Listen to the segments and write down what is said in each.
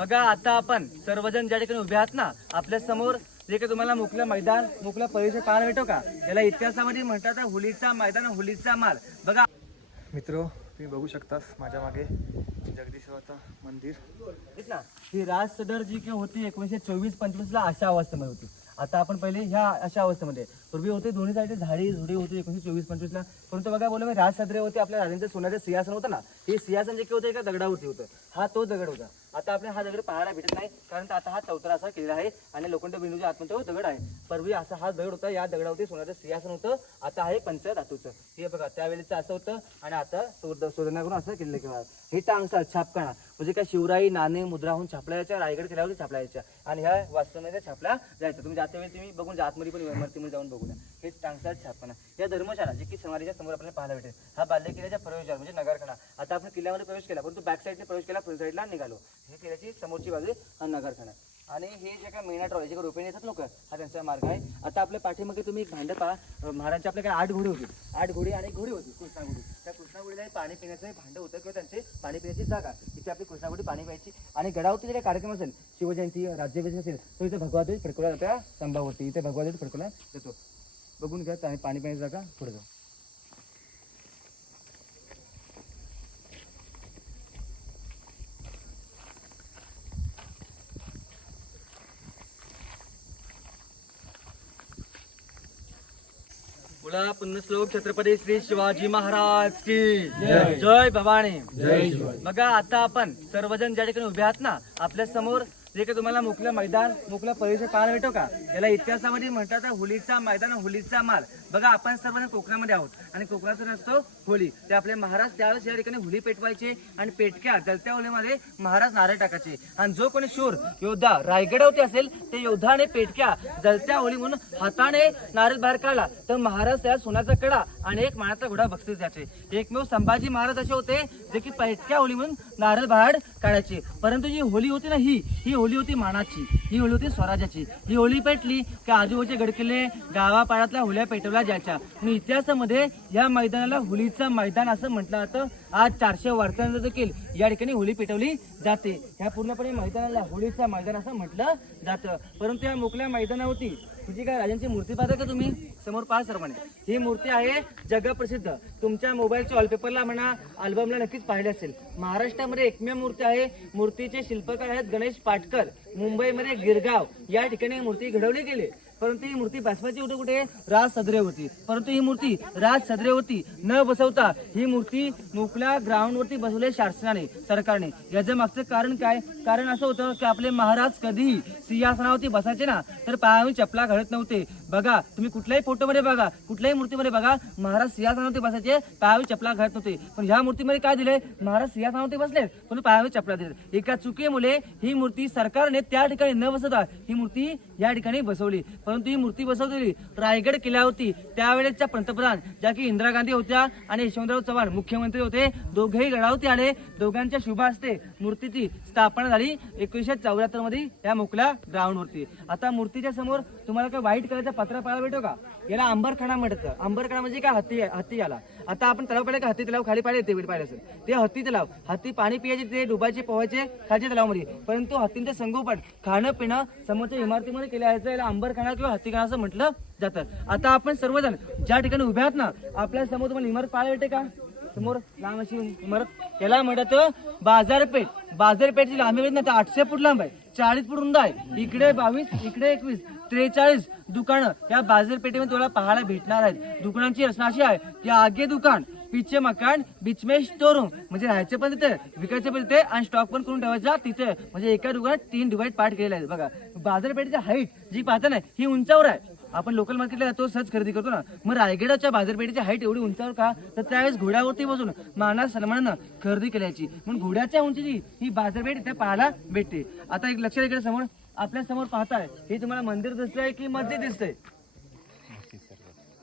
बघा आता आपण सर्वजण ज्या ठिकाणी उभे आहात ना आपल्यासमोर जे काही तुम्हाला मोकळं मैदान मोकळा परिसर पाहायला भेटो का? याला इतिहासामध्ये म्हणतात हुलीचा मैदान हुलीचा माल. बघा. मित्र तुम्ही बघू शकतास माझ्या मागे जगदीश्वराचं मंदिर. ना? ही राज सदर जी काही होती एकोणीशे चोवीस पंचवीस ला अशा अवस्थेमध्ये होती. आता आपण पहिले ह्या अशा अवस्थेमध्ये. पूर्वी होते दोन्ही साईड झाडी झुडी होती एकोणीशे चोवीस पंचवीस ला. परंतु बघा बोला मी राज सदरे होते आपल्या राजांचं सोन्याचं सिंहासन होतं ना. हे सिंहासन जे होतं एका दगडावरती होतं. हा तो दगड होता. आता आपल्याला हा दगड पाहायला भेटत नाही कारण आता हा चौथरा असा केलेला आहे आणि लोखंड बिंदूच्या आतमध्ये तो दगड आहे. पूर्वी असा हा दगड होता या दगडावरती सोन्याचं सिंहासन होतं. आता आहे पंच धातूचं हे बघा त्यावेळेचं असं होतं आणि आता सुवर्णकरून असं केलेलं किंवा हे टांगसाळ छापखाना म्हणजे काय शिवराई नाणे मुद्राहून छापल्या यायच्या रायगड किल्ल्यावरती छापल्या आणि ह्या वास्तवमध्ये छापल्या जायचं तुम्ही जाते वेळी तुम्ही बघून जा आतमध्ये पण इमारतीमध्ये जाऊन बघू हे टांगसाळ छापखाना या धर्मशाळा जे की समाधीच्या समोर आपल्याला पाहायला भेटेल हा बाल्य किल्ल्याच्या प्रवेशावर म्हणजे नगरखाना आता आपण किल्ल्यामध्ये प्रवेश केला परंतु बॅक साईडने प्रवेश केला फ्रंट साईडला निघालो. हे किल्ल्याची समोरची बाजू हा नगरखाना आणि हे जे काय मेना ट्रॉली जे काय रोपेने येतात लोक हा त्यांचा मार्ग आहे. आता आपल्या पाठीमागे तुम्ही एक भांडं पहा. अं, आपल्या आपल्याकडे आठ घोडे होती. आठ घोडी आणि एक घोडी होती कृष्णागुडी. त्या कृष्णाघोडीला पाणी पिण्याचं हे भांडं होतं किंवा त्यांचे पाणी पिण्याची जागा. इथे आपली कृष्णागुडी पाणी प्यायची. आणि गडावरती जे काही कार्यक्रम असेल शिवजयंती राज्याभिषेक असेल तो इथे भगवा फडकवला जातो त्या स्तंभावरती. इथे भगवा फडकवला जातो. बघून घ्या आणि पाणी पिण्याची जागा पुढे जाऊ. बोला छत्रपती श्री शिवाजी महाराज की. जय. भवानी. बघा आता आपण सर्वजण ज्या ठिकाणी उभे आहात ना आपल्यासमोर जे काही तुम्हाला मोकळं मैदान मोकळा परिसर पाहायला भेटो का? याला इतिहासामध्ये म्हणतात हुलीचा मैदान हुलीचा माल. बघा आपण सर्वजण कोकणामध्ये आहोत आणि कोकणाचा नसतो होळी ते आपले महाराज त्यावेळेस या ठिकाणी होळी पेटवायचे आणि पेटक्या जलत्या होळीमध्ये महाराज नारळ टाकायचे. आणि जो कोणी शूर योद्धा रायगडावरती असेल ते योद्धाने पेटक्या जलत्या होळी म्हणून हाताने नारळ बाहेर काढला. तर महाराज त्या सोन्याचा कडा आणि एक मानाचा घोडा बक्षीस द्यायचे. एकमेव संभाजी महाराज असे होते जे की पेटक्या होळी म्हणून नारळ बाहेर काढायचे. परंतु जी होळी होती ना ही ही होळी होती मानाची. ही होळी होती स्वराज्याची. ही होळी पेटली की आजूबाजूचे गडकिल्ले गावापाड्यातल्या होळ्या पेटवल्या जायच्या आणि इतिहासामध्ये या मैदानाला होलीचा मैदान असं म्हटलं जातं. आज चारशे वर्षांनंतर देखील या ठिकाणी होळी पेटवली जाते. ह्या पूर्णपणे मैदानाला होळीचं मैदान असं म्हटलं जातं. परंतु या मोकळ्या मैदानावरती तुझी काय राजांची मूर्ती पाहता का तुम्ही? समोर पाहा सर्वांनी. ही मूर्ती आहे जगप्रसिद्ध. तुमच्या मोबाईलच्या वॉलपेपरला म्हणा अल्बमला नक्कीच पाहिले असेल. महाराष्ट्रामध्ये एकमेव मूर्ती आहे. मूर्तीचे शिल्पकार आहेत गणेश पाटकर. मुंबईमध्ये गिरगाव. या ठिकाणी मूर्ती घडवली गेली. परंतु ही मूर्ती बसवायची कुठे कुठे? राज सदरे होती परंतु ही मूर्ती राज सदरे होती न बसवता ही मूर्ती मोकळ्या ग्राउंडवरती बसवले शासनाने सरकारने. याचं मागचं कारण काय? कारण असं होतं की आपले महाराज कधीही सिंहासनावरती बसायचे ना तर पायावर चपला घडत नव्हते. बघा तुम्ही कुठल्याही फोटोमध्ये बघा कुठल्याही मूर्तीमध्ये बघा महाराज सिंहासनावरती बसायचे पायावी चपला घालत नव्हते. पण ह्या मूर्तीमध्ये काय दिले महाराज सिंहासनावरती बसले पण पायावी चपला दिले एका चुकीमुळे ही मूर्ती सरकारने त्या ठिकाणी न बसवता ही मूर्ती या ठिकाणी बसवली. परंतु ही मूर्ती बसवलेली रायगड किल्ल्यावरती त्यावेळेसच्या पंतप्रधान ज्या की इंदिरा गांधी होत्या आणि यशवंतराव चव्हाण मुख्यमंत्री होते दोघेही गडावरती आले दोघांच्या शुभ हस्ते मूर्तीची स्थापना झाली एकोणीसशे चौऱ्याहत्तरमध्ये या मोकळ्या ग्राउंडवरती आता मूर्तीच्या समोर तुम्हाला काय वाईट कलरचा पत्रा पाहायला भेटो का? याला आंबरखाना म्हणतं अंबरखाना म्हणजे काय? हत्ती हत्ती आला आता आपण तलाव पाहिले का? हत्ती तलाव खाली पाहिले ते पाहिलं असेल. ते हत्ती तलाव. हत्ती पाणी पियायचे ते डुबायचे पोहायचे खालच्या तलावामध्ये. परंतु हत्तींचं संगोपन खाणं पिणं समोरच्या इमारतीमध्ये केलं जायचं याला अंबरखाना किंवा हत्तीखाना असं म्हटलं जातं. आता आपण सर्वजण ज्या ठिकाणी उभे आहात ना आपल्यासमोर तुम्हाला इमारत पाहायला भेटते का? समोर लांब अशी इमारत. याला म्हणतात बाजारपेठ. बाजारपेठची लांबी ना तर आठशे फूट लांब आहे. चाळीस फूट रुंद आहे. इकडे बावीस इकडे एकवीस. त्रेचाळीस दुकानं या बाजारपेठेमध्ये तुम्हाला पाहायला भेटणार आहेत. दुकानांची रचना अशी आहे की आगे दुकान पिचे मकान बीच मे स्टोर रूम म्हणजे राहायचे पण तिथे विकायचे पण तिथे आणि स्टॉक पण करून ठेवायचा तिथे. म्हणजे एका दुकानात तीन डिवाइड पार्ट केलेले आहेत बघा बाजारपेठेची हाईट जी पाहता ना ही उंचावर आहे. आपण लोकल मार्केटला जातो सहज खरेदी करतो ना. मग रायगडाच्या बाजारपेठेची हाईट एवढी उंचावर का? तर त्यावेळेस घोड्यावरती बसून माना सन्मानानं खरेदी केल्याची म्हणून घोड्याच्या उंचीची ही बाजारपेठ इथे पाहायला भेटते. आता एक लक्षात इकडे समोर. आपल्यासमोर पाहताय हे तुम्हाला मंदिर दिसतंय की मस्जिद दिसतंय?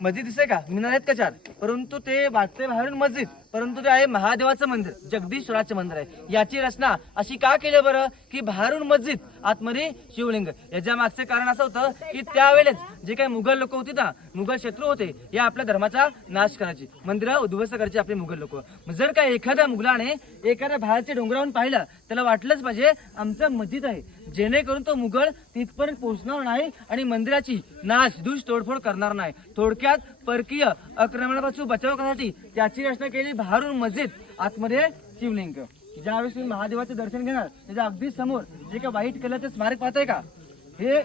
मस्जिद दिसतंय का? मिनार आहेत का चार? परंतु ते वाटते बाहेरून मस्जिद. परंतु ते आहे महादेवाचं मंदिर जगदीश्वराचं मंदिर आहे. याची रचना अशी का केली बरं? की बाहेरून मस्जिद आतमध्ये शिवलिंग. याच्या मागचं कारण असं होतं की त्यावेळेस जे काही मुघल लोक होते ना मुघल शत्रू होते या आपल्या धर्माचा नाश करायची. मंदिरं उद्ध्वस्त करायची आपले मुघल लोक. जर काय एखाद्या मुघलाने एखाद्या बाहेरच्या डोंगरावरून पाहिलं त्याला वाटलंच पाहिजे आमचं मस्जिद आहे. जेणेकरून तो मुघल तिथपर्यंत पोहोचणार नाही आणि मंदिराची नाश दुष तोडफोड करणार नाही. थोडक्यात परकीय आक्रमणापासून बचाव करण्यासाठी त्याची रचना केली भारून मस्जिद आतमध्ये शिवलिंग. ज्यावेळेस तुम्ही महादेवाचं दर्शन घेणार त्याच्या अगदी समोर जे का वाईट कलरचं स्मारक पाहताय का? हे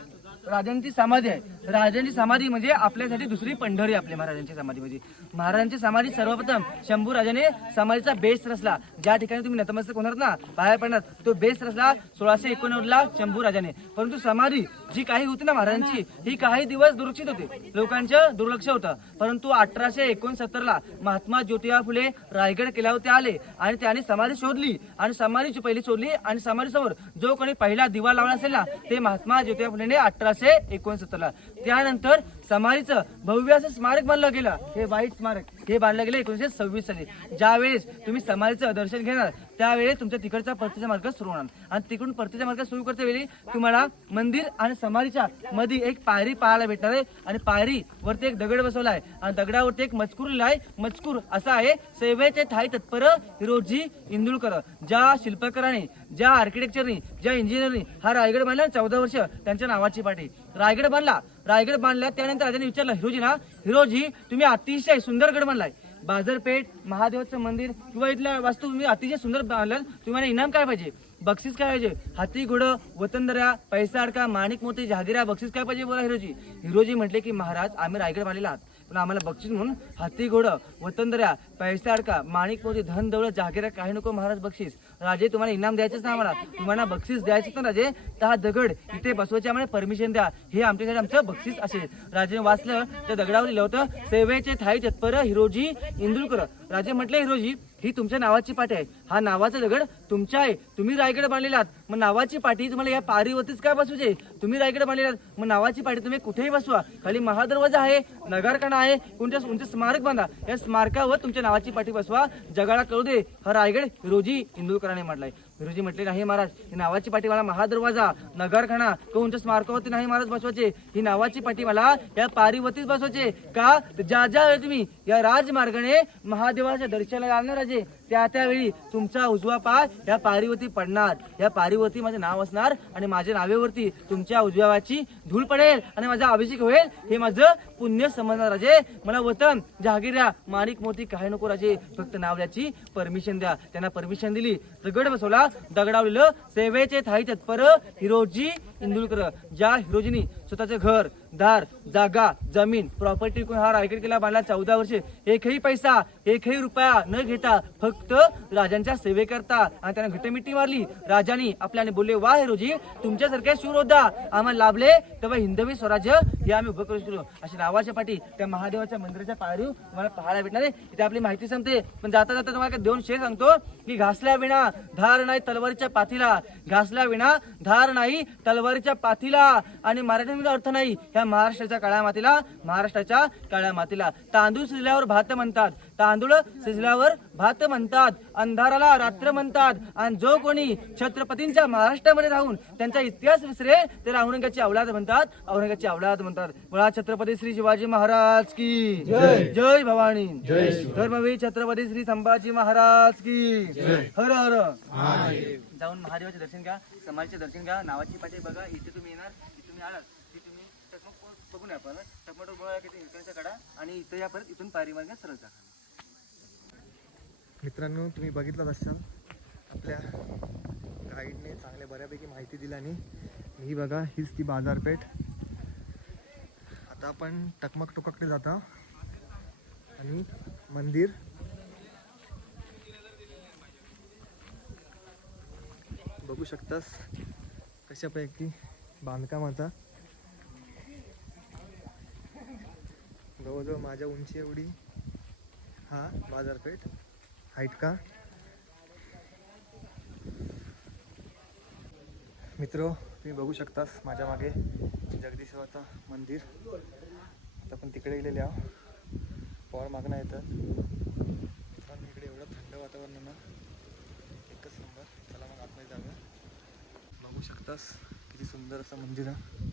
राजांची समाधी आहे. राजांची समाधी म्हणजे आपल्यासाठी दुसरी पंढरी आपल्या महाराजांची समाधी म्हणजे. महाराजांची समाधी सर्वप्रथम शंभू राजाने समाधीचा बेस रचला. ज्या ठिकाणी तुम्ही नतमस्तक होणार ना बाहेर पडणार तो बेस रचला सोळाशे एकोणनव्वदला शंभू राजाने. परंतु समाधी जी काही होती ना महाराजांची ही काही दिवस दुर्लक्षित होते. लोकांचं दुर्लक्ष होतं. परंतु अठराशे एकोणसत्तर ला महात्मा ज्योतिबा फुले रायगड किल्ल्यावर ते आले आणि त्यांनी समाधी शोधली आणि समाधीची पहिली शोधली आणि समाधीसमोर जो कोणी पहिला दिवा लावला असेल ना ते महात्मा ज्योतिबा फुलेने अठराशे एकोणसत्तर ला. त्यानंतर समाधीचं भव्य असं स्मारक बांधलं गेलं. हे वाईट स्मारक. हे बांधलं गेलं एकोणीशे सव्वीस साली. ज्यावेळेस तुम्ही समाधीचं दर्शन घेणार त्यावेळेस तुमच्या तिकडचा परतीचा मार्ग सुरू होणार. आणि तिकडून परतीचा मार्ग सुरू करते वेळी तुम्हाला मंदिर आणि समाधीच्या मध्ये एक पायरी पाहायला भेटणार आहे. आणि पायरी वरती एक दगड बसवला आहे आणि दगडावरती एक मजकूर लिहिला आहे. मजकूर असा आहे सेवेचे ठाई तत्पर हिरोजी इंदुळकर ज्या शिल्पकाराने ज्या आर्किटेक्चरनी ज्या इंजिनिअरनी हा रायगड बांधला चौदा वर्ष त्यांच्या नावाची पाठी रायगड बांधला रायगड बांधला त्यानंतर राजाने विचारलं हिरोजीला हिरोजी तुम्ही अतिशय सुंदर गड बांधलाय बाजारपेठ महादेवाचं मंदिर किंवा इथल्या वास्तू तुम्ही अतिशय सुंदर बांधलं तुम्हाला इनाम काय पाहिजे? बक्षीस काय पाहिजे? हाती घोडं वतंदऱ्या पैसा अडका माणिक मोती जहागिरा बक्षीस काय पाहिजे बोला हिरोजी. हिरोजी म्हटले की महाराज आम्ही रायगड बांधलेला आहात. पण आम्हाला बक्षीस म्हणून हाती घोडं वतंदऱ्या पैसा अडका माणिक मोठी धन दौलत जागिरा काही नको महाराज बक्षीस. राजे तुम्हाला इनाम द्यायचंच ना आम्हाला. तुम्हाला बक्षीस द्यायचं ना राजे? तर दगड इथे बसवायचे आम्हाला परमिशन द्या. हे आमच्यासाठी आमचं बक्षीस असेल राजेने वाचलं त्या दगडावर लिहिलं होतं सेवेचे थाई तत्पर हिरोजी इंदुरकर राजे म्हटले हिरोजी ही तुमच्या नावाची पाठी आहे. हा नावाचा दगड तुमच्या आहे. तुम्ही रायगड बांधलेला आहात. मग नावाची पाठी तुम्हाला या पारीवरतीच काय बसवायचे तुम्ही रायगड बांधलेला आहात. मग नावाची पाठी तुम्ही कुठेही बसवा. खाली महादरवाजा आहे नगारखाना आहे कोणत्या तुमचे स्मारक बांधा. या स्मारकावर तुमच्या नावाची पाठी बसवा. जगाला कळू दे. हा रायगड रोजी इंदुरकरांनी म्हटलाय गुरुजी म्हटले नाही महाराज ही नावाची पाठी मला महादरवाजा नगरखाना कोणत्या स्मारकावरती नाही महाराज बसवायचे. ही नावाची पाठी मला या पारीवरतीच बसवायचे. का? ज्या ज्या तुम्ही या राजमार्गाने महादेवाच्या दर्शनाला जाणार राजे त्या त्यावेळी तुमचा उजवा पाय या पारीवरती पडणार. या पारीवरती माझे नाव असणार आणि माझ्या नावेवरती तुमच्या उजव्याची धूळ पडेल आणि माझा अभिषेक होईल हे माझं पुण्य समजणार राजे. मला वतन जहागिऱ्या माणिक मोती काही नको राजे. फक्त नाव द्याची परमिशन द्या. त्यांना परमिशन दिली. दगड बसवला दगडावलेलं सेवेचे थाई तत्पर हिरोजी इंदुलकर. ज्या हिरोजीनी स्वतःचं घर धार जागा जमीन प्रॉपर्टी विकून हा रायगड किल्ला बांधला चौदा वर्षे. एकही पैसा एकही रुपया न घेता फक्त राजांच्या सेवेकरता आणि त्यांना घटमिट्टी मारली. राजानी आपल्याने बोलले वा हे रोजी तुमच्यासारखे शिवरोधा आम्हाला लाभले तेव्हा हिंदवी स्वराज्य हे आम्ही उभं करू शकलो. अशी नावाच्या पाठी त्या महादेवाच्या मंदिराच्या पायरी तुम्हाला पाहायला भेटणार आहे. इथे आपली माहिती संपते. पण जाता जाता तुम्हाला दोन शेर सांगतो की घासल्या विना धार नाही तलवारीच्या पाथीला. घासल्या विना धार नाही तलवारीच्या पाथीला. आणि मराठीमध्ये अर्थ नाही. ह्या महाराष्ट्राच्या काळ्या मातीला महाराष्ट्राच्या काळ्या मातीला तांदूळ शिजल्यावर भात म्हणतात. तांदूळ शिजल्यावर भात म्हणतात. अंधाराला रात्र म्हणतात. आणि जो कोणी छत्रपतींच्या महाराष्ट्रामध्ये राहून त्यांचा इतिहास विसरे ते औरंगाची अवलाद म्हणतात. औरंगाची अवलाद म्हणतात. बोला छत्रपती श्री शिवाजी महाराज की. जय. भवानी. धर्मवीर छत्रपती श्री संभाजी महाराज की. हर हर. जाऊन महादेवाचे दर्शन घ्या. समाजचे दर्शन घ्या. नावाची पाठी बघा. इथे तुम्ही येणार. तुम्ही आलात. टकमक बघून आपण. टमाटो गोळा किती इकडचा कडा आणि इथं या परत इथून पायरी मार्ग सरळ जा. मित्रांनो तुम्ही बघितलं असाल आपल्या गाईडने चांगल्या बऱ्यापैकी माहिती दिली आणि ही बघा हीच ती बाजारपेठ. आता आपण टकमक टोकाकडे जाता आणि मंदिर. बघू शकतास कशापैकी बांधकाम आता. जवळजवळ माझ्या उंची एवढी. हा बाजारपेठ. हाईट का? मित्र तुम्ही बघू शकतास माझ्या मागे जगदीश्वराचं मंदिर. आता आपण तिकडे गेलेले आहो पॉवर मागणं येतं पण इकडे एवढं थंड वातावरण आहे ना. एकच नंबर. चला मग आतमध्ये जाऊया. बघू शकतास किती सुंदर असं मंदिर आहे.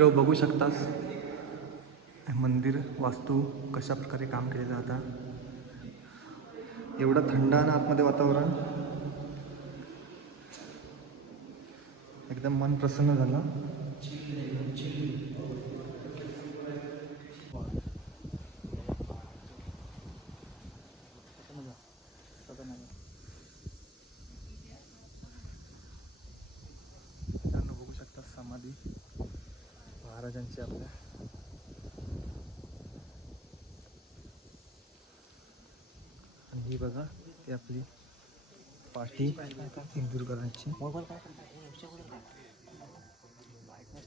चित्र बघू शकतास. मंदिर वास्तू कशा प्रकारे काम केलेलं जातं. एवढं थंड आणि आतमध्ये वातावरण. एकदम मन प्रसन्न झालं मित्रांनो बघू शकता समाधी महाराजांची आपल्या आणि ही बघा ती आपली पाठी इंदूरकरांची.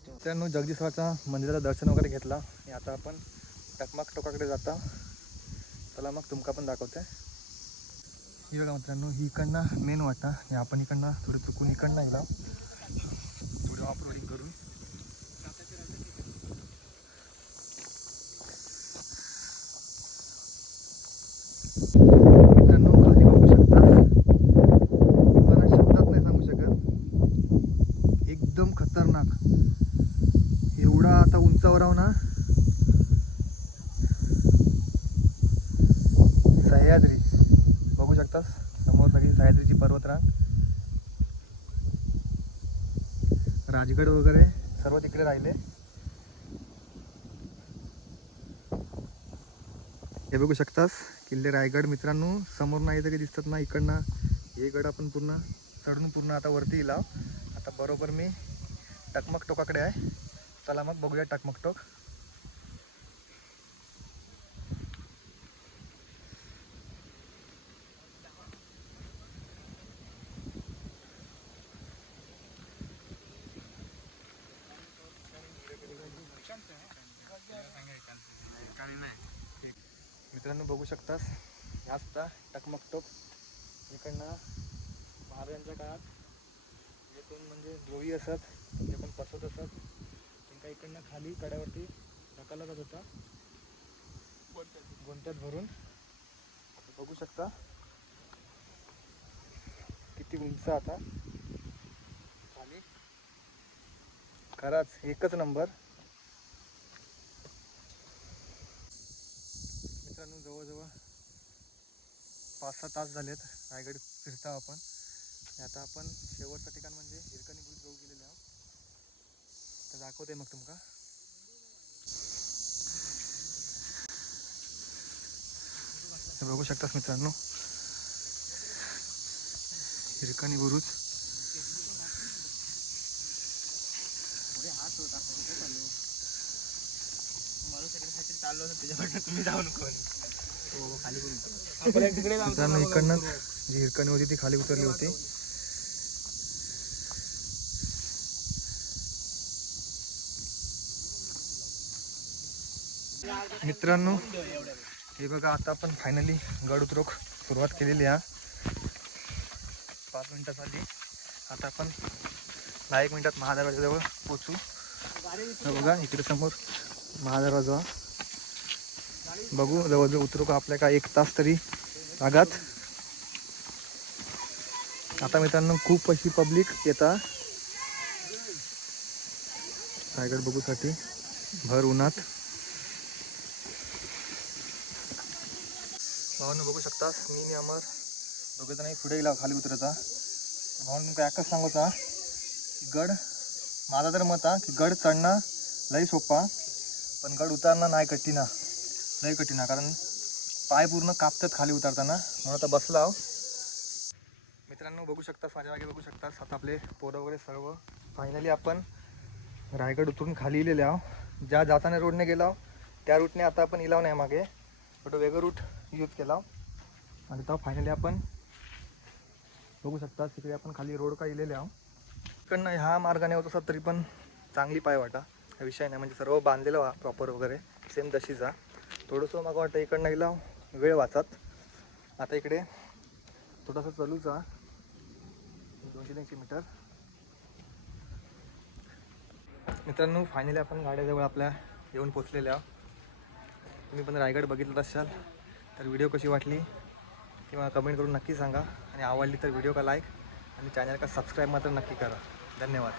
मित्रांनो जगदीश्वराच्या मंदिराचं दर्शन वगैरे घेतला. आणि आता आपण टकमाक टोकाकडे जाता. चला मग तुमका पण दाखवते. ही बघा मित्रांनो ही इकडनं मेन वाटा. आणि आपण इकडनं थोडं चुकून इकडनं गेला थोडं ऑफ रोडिंग करून. you खाली बघू शकता तुम्हाला शब्दात नाही सांगू शकत एकदम खतरनाक एवढा आता उंचावर आहो ना सह्याद्री बघू शकतास समोर सगळी सह्याद्रीची पर्वतरांग राजगड वगैरे सर्व तिकडे राहिले हे बघू शकतास किल्ले रायगड मित्रांनो समोर नाही तरी दिसतात ना इकडनं. हे गड आपण पूर्ण चढून पूर्ण आता वरती गेला आता बरोबर मी टकमक टोकाकडे आहे. चला मग बघूया टकमक टोक. मित्रांनो बघू शकतास ह्या सुद्धा टकमकटोक इकडनं महाराजांच्या काळात जे कोण म्हणजे द्रोही असत जे कोण पसत असत. त्यांना इकडनं खाली कड्यावरती ढकलला जात होता. गोंत्यात भरून. बघू शकता. किती उंच आता. खाली. खराच एकच नंबर मित्रांनो जवळजवळ पाच सहा तास झालेत. रायगड फिरता आपण. आता आपण शेवटचं ठिकाण म्हणजे हिरकणी ब्रिज जाऊ गेलेले आहोत. तर दाखवते मग तुमका. बघू शकतास मित्रांनो. हिरकणी बुरुज तुम्ही जाऊ नको मित्रांनो इकडनंच जी हिरकणी होती ती खाली उतरली होती. मित्रांनो हे बघा आता आपण फायनली गड उतरोक सुरुवात केलेली आहे. पाच मिनिटासाठी आता आपण दहा एक मिनिटात महादेवाच्या जवळ पोचू बघा इकडे समोर महादेवाजवळ बघू जवळजवळ उतरू का आपल्या काय एक तास तरी आगात आता मित्रांनो खूप अशी पब्लिक येतात रायगड बघूसाठी भर उन्हात. भावानं बघू शकतास मी नि अमर दोघे जण पुढे गेला खाली उतरता भावानं तुमका एकच सांगूचा की गड माझा तर मत हा की गड चढणं लई सोपा पण गड उतारणं नाही कठीण नाही कठीण हा. कारण पाय पूर्ण कापतात खाली उतरताना. म्हणून आता बसला आहो. मित्रांनो बघू शकता माझ्या मागे बघू शकता. आता आपले पोरं वगैरे सर्व. फायनली आपण रायगड उतरून खाली इलेले आहो. ज्या जाताना रोडने गेला आहो, त्या रूटने आता आपण इलाव नाही मागे. बट वेगळं रूट यूज केला आणि तो फायनली आपण बघू शकता तिकडे आपण खाली रोड का इलेले आहो. इकडनं ह्या मार्गाने होत असत तरी पण चांगली पाय वाटा. हा विषय नाही म्हणजे सर्व बांधलेलं प्रॉपर वगैरे सेम तशीचा थोडंसं मग वाटतं इकडनं इलाव वेळ वाचत. आता इकडे थोडासा चालूचा दोनशे तीनशे मीटर. मित्रांनो फायनली आपण गाड्याजवळ आपल्या येऊन पोचलेल्या. तुम्ही पण रायगड बघितलं असाल तर व्हिडिओ कशी वाटली? किंवा कमेंट करून नक्की सांगा. आणि आवडली तर व्हिडिओ का लाईक आणि चॅनल का सबस्क्राईब मात्र नक्की करा. धन्यवाद.